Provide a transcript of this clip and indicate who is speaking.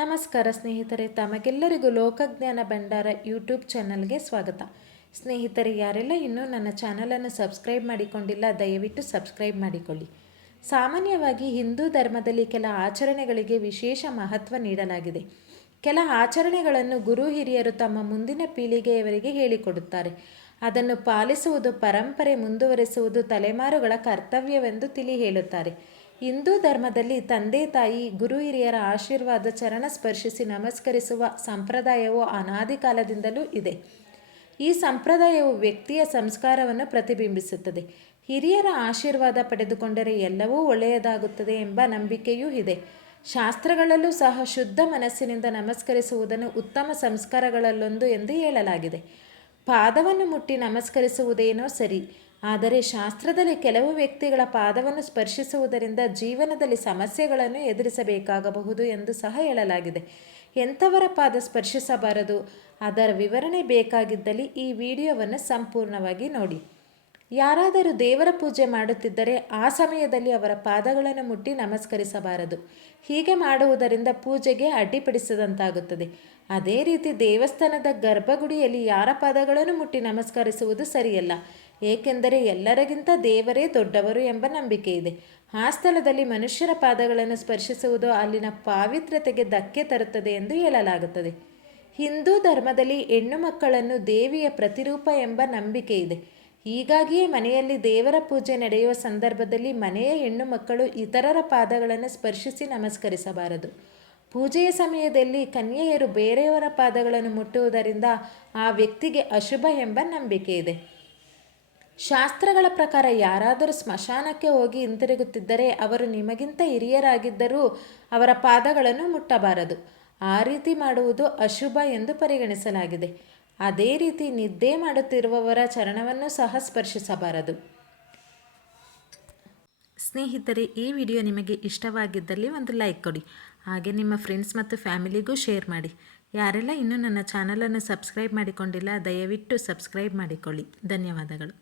Speaker 1: ನಮಸ್ಕಾರ ಸ್ನೇಹಿತರೆ, ತಮಗೆಲ್ಲರಿಗೂ ಲೋಕಜ್ಞಾನ ಭಂಡಾರ ಯೂಟ್ಯೂಬ್ ಚಾನಲ್ಗೆ ಸ್ವಾಗತ. ಸ್ನೇಹಿತರೆ, ಯಾರೆಲ್ಲ ಇನ್ನೂ ನನ್ನ ಚಾನಲನ್ನು ಸಬ್ಸ್ಕ್ರೈಬ್ ಮಾಡಿಕೊಂಡಿಲ್ಲ, ದಯವಿಟ್ಟು ಸಬ್ಸ್ಕ್ರೈಬ್ ಮಾಡಿಕೊಳ್ಳಿ. ಸಾಮಾನ್ಯವಾಗಿ ಹಿಂದೂ ಧರ್ಮದಲ್ಲಿ ಕೆಲ ಆಚರಣೆಗಳಿಗೆ ವಿಶೇಷ ಮಹತ್ವ ನೀಡಲಾಗಿದೆ. ಕೆಲ ಆಚರಣೆಗಳನ್ನು ಗುರು ಹಿರಿಯರು ತಮ್ಮ ಮುಂದಿನ ಪೀಳಿಗೆಯವರಿಗೆ ಹೇಳಿಕೊಡುತ್ತಾರೆ. ಅದನ್ನು ಪಾಲಿಸುವುದು ಪರಂಪರೆ, ಮುಂದುವರೆಸುವುದು ತಲೆಮಾರುಗಳ ಕರ್ತವ್ಯವೆಂದು ತಿಳಿ ಹೇಳುತ್ತಾರೆ. ಹಿಂದೂ ಧರ್ಮದಲ್ಲಿ ತಂದೆ ತಾಯಿ, ಗುರು ಹಿರಿಯರ ಆಶೀರ್ವಾದ ಚರಣ ಸ್ಪರ್ಶಿಸಿ ನಮಸ್ಕರಿಸುವ ಸಂಪ್ರದಾಯವು ಅನಾದಿ ಕಾಲದಿಂದಲೂ ಇದೆ. ಈ ಸಂಪ್ರದಾಯವು ವ್ಯಕ್ತಿಯ ಸಂಸ್ಕಾರವನ್ನು ಪ್ರತಿಬಿಂಬಿಸುತ್ತದೆ. ಹಿರಿಯರ ಆಶೀರ್ವಾದ ಪಡೆದುಕೊಂಡರೆ ಎಲ್ಲವೂ ಒಳ್ಳೆಯದಾಗುತ್ತದೆ ಎಂಬ ನಂಬಿಕೆಯೂ ಇದೆ. ಶಾಸ್ತ್ರಗಳಲ್ಲೂ ಸಹ ಶುದ್ಧ ಮನಸ್ಸಿನಿಂದ ನಮಸ್ಕರಿಸುವುದನ್ನು ಉತ್ತಮ ಸಂಸ್ಕಾರಗಳಲ್ಲೊಂದು ಎಂದು ಹೇಳಲಾಗಿದೆ. ಪಾದವನ್ನು ಮುಟ್ಟಿ ನಮಸ್ಕರಿಸುವುದೇನೋ ಸರಿ. ಆದರೆ ಶಾಸ್ತ್ರದಲ್ಲಿ ಕೆಲವು ವ್ಯಕ್ತಿಗಳ ಪಾದವನ್ನು ಸ್ಪರ್ಶಿಸುವುದರಿಂದ ಜೀವನದಲ್ಲಿ ಸಮಸ್ಯೆಗಳನ್ನು ಎದುರಿಸಬೇಕಾಗಬಹುದು ಎಂದು ಸಹ ಹೇಳಲಾಗಿದೆ. ಎಂಥವರ ಪಾದ ಸ್ಪರ್ಶಿಸಬಾರದು? ಅದರ ವಿವರಣೆ ಬೇಕಾಗಿದ್ದಲ್ಲಿ ಈ ವಿಡಿಯೋವನ್ನು ಸಂಪೂರ್ಣವಾಗಿ ನೋಡಿ. ಯಾರಾದರೂ ದೇವರ ಪೂಜೆ ಮಾಡುತ್ತಿದ್ದರೆ ಆ ಸಮಯದಲ್ಲಿ ಅವರ ಪಾದಗಳನ್ನು ಮುಟ್ಟಿ ನಮಸ್ಕರಿಸಬಾರದು. ಹೀಗೆ ಮಾಡುವುದರಿಂದ ಪೂಜೆಗೆ ಅಡ್ಡಿಪಡಿಸಿದಂತಾಗುತ್ತದೆ. ಅದೇ ರೀತಿ ದೇವಸ್ಥಾನದ ಗರ್ಭಗುಡಿಯಲ್ಲಿ ಯಾರ ಪಾದಗಳನ್ನು ಮುಟ್ಟಿ ನಮಸ್ಕರಿಸುವುದು ಸರಿಯಲ್ಲ. ಏಕೆಂದರೆ ಎಲ್ಲರಿಗಿಂತ ದೇವರೇ ದೊಡ್ಡವರು ಎಂಬ ನಂಬಿಕೆ ಇದೆ ಆ ಸ್ಥಳದಲ್ಲಿ ಮನುಷ್ಯರ ಪಾದಗಳನ್ನು ಸ್ಪರ್ಶಿಸುವುದು ಅಲ್ಲಿನ ಪಾವಿತ್ರ್ಯತೆಗೆ ಧಕ್ಕೆ ತರುತ್ತದೆ ಎಂದು ಹೇಳಲಾಗುತ್ತದೆ. ಹಿಂದೂ ಧರ್ಮದಲ್ಲಿ ಹೆಣ್ಣು ಮಕ್ಕಳನ್ನು ದೇವಿಯ ಪ್ರತಿರೂಪ ಎಂಬ ನಂಬಿಕೆ ಇದೆ ಹೀಗಾಗಿಯೇ ಮನೆಯಲ್ಲಿ ದೇವರ ಪೂಜೆ ನಡೆಯುವ ಸಂದರ್ಭದಲ್ಲಿ ಮನೆಯ ಹೆಣ್ಣು ಮಕ್ಕಳು ಇತರರ ಪಾದಗಳನ್ನು ಸ್ಪರ್ಶಿಸಿ ನಮಸ್ಕರಿಸಬಾರದು. ಪೂಜೆಯ ಸಮಯದಲ್ಲಿ ಕನ್ಯೆಯರು ಬೇರೆಯವರ ಪಾದಗಳನ್ನು ಮುಟ್ಟುವುದರಿಂದ ಆ ವ್ಯಕ್ತಿಗೆ ಅಶುಭ ಎಂಬ ನಂಬಿಕೆ ಇದೆ. ಶಾಸ್ತ್ರಗಳ ಪ್ರಕಾರ ಯಾರಾದರೂ ಸ್ಮಶಾನಕ್ಕೆ ಹೋಗಿ ಹಿಂತಿರುಗುತ್ತಿದ್ದರೆ ಅವರು ನಿಮಗಿಂತ ಹಿರಿಯರಾಗಿದ್ದರೂ ಅವರ ಪಾದಗಳನ್ನು ಮುಟ್ಟಬಾರದು. ಆ ರೀತಿ ಮಾಡುವುದು ಅಶುಭ ಎಂದು ಪರಿಗಣಿಸಲಾಗಿದೆ. ಅದೇ ರೀತಿ ನಿದ್ದೆ ಮಾಡುತ್ತಿರುವವರ ಚರಣವನ್ನು ಸಹ ಸ್ಪರ್ಶಿಸಬಾರದು. ಸ್ನೇಹಿತರೆ, ಈ ವಿಡಿಯೋ ನಿಮಗೆ ಇಷ್ಟವಾಗಿದ್ದಲ್ಲಿ ಒಂದು ಲೈಕ್ ಕೊಡಿ. ಹಾಗೆ ನಿಮ್ಮ ಫ್ರೆಂಡ್ಸ್ ಮತ್ತು ಫ್ಯಾಮಿಲಿಗೂ ಶೇರ್ ಮಾಡಿ. ಯಾರೆಲ್ಲ ಇನ್ನೂ ನನ್ನ ಚಾನಲನ್ನು ಸಬ್ಸ್ಕ್ರೈಬ್ ಮಾಡಿಕೊಂಡಿಲ್ಲ, ದಯವಿಟ್ಟು ಸಬ್ಸ್ಕ್ರೈಬ್ ಮಾಡಿಕೊಳ್ಳಿ. ಧನ್ಯವಾದಗಳು.